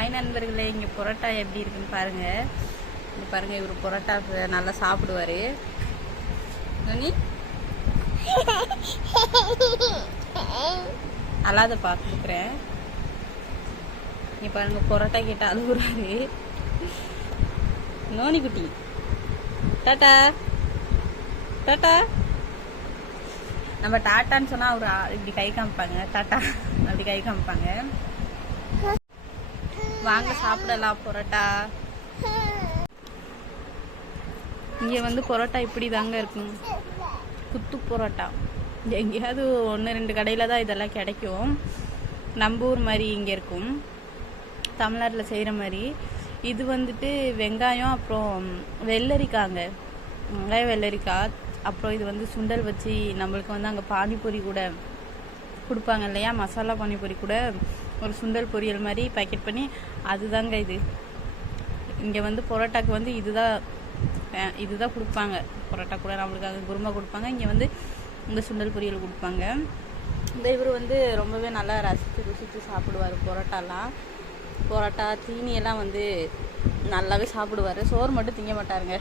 Hi நண்பர்களே, இங்கே பரோட்டா எப்படி இருக்குன்னு பாருங்கள். இங்கே பாருங்கள், இவர் பரோட்டா நல்லா சாப்பிடுவார். நோனி அல்லாத பார்த்துக்கிறேன். இங்கே பாருங்கள், பரோட்டா கேட்டால் அழுகுறாரு. நோனி குட்டி டாட்டா டாட்டா. நம்ம டாட்டான்னு சொன்னால் அவர் இப்படி கை காமிப்பாங்க. டாட்டா அப்படி கை காமிப்பாங்க. வாங்க சாப்பிடலாம் பரோட்டா. இங்கே வந்து பரோட்டா இப்படி தாங்க இருக்கும். குத்து பரோட்டா எங்கேயாவது 1-2 கடையில் தான் இதெல்லாம் கிடைக்கும். நம்ம ஊர் மாதிரி இங்கே இருக்கும், தமிழ்நாட்டில் செய்கிற மாதிரி. இது வந்துட்டு வெங்காயம், அப்புறம் வெள்ளரிக்காங்க, வெங்காயம் வெள்ளரிக்காய். அப்புறம் இது வந்து சுண்டல் வச்சு நம்மளுக்கு வந்து அங்கே பானிபூரி கூட கொடுப்பாங்க இல்லையா, மசாலா பானிபூரி கூட ஒரு சுண்டல் பொரியல் மாதிரி பேக்கெட் பண்ணி அதுதாங்க இது. இங்கே வந்து பரோட்டாக்கு வந்து இதுதான் கொடுப்பாங்க. பரோட்டா கூட நம்மளுக்கு அங்கே குருமா கொடுப்பாங்க, இங்கே வந்து இந்த சுண்டல் பொரியல் கொடுப்பாங்க. இந்த இவர் வந்து ரொம்பவே நல்லா ருசித்து சாப்பிடுவார் பரோட்டாலாம். பரோட்டா தீனியெல்லாம் வந்து நல்லாவே சாப்பிடுவார். சோறு மட்டும் திங்க மாட்டாருங்க.